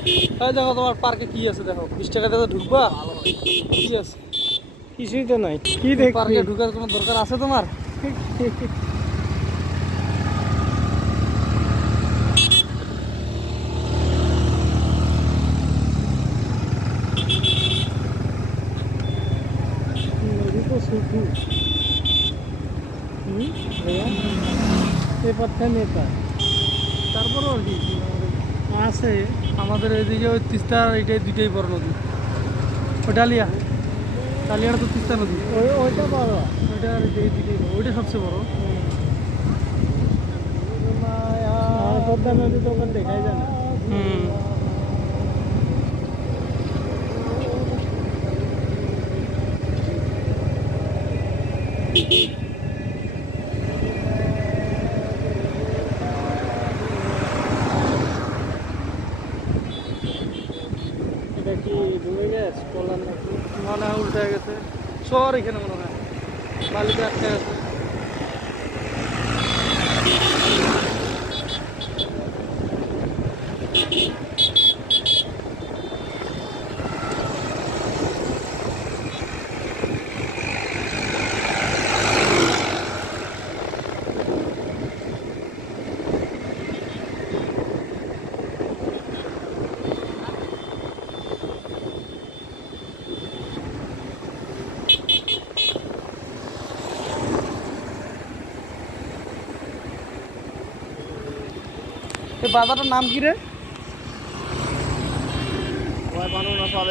দেখো তোমার পার্কে কি আছে দেখো 20 টাকাতে তো ঢুকবা কি আছে কিছুই তো নাই কি দেখ পার্কে ঢুকার তোমার দরকার আছে তোমার नदी तो सूखू भैया ये पत्थर नेता তারপরে আর কি আছে আমাদের এদিকে ওই তিস্তা এটাই দুইটাই বড় নদী ওই ডালিয়া ডালিয়াটা তো তিস্তা নদী ওইটা বড় ওইটা আর এইদিকে ওইটা সবচেয়ে বড় আর পদ্মা নদী তো ওখানে দেখাই যায় না এটা কি ডুবে গেছে কলার নাকি মনে হয় উল্টে গেছে শহর এখানে মনে হয় বালিতে আটকে গেছে এই বাজারটার নাম কি রে?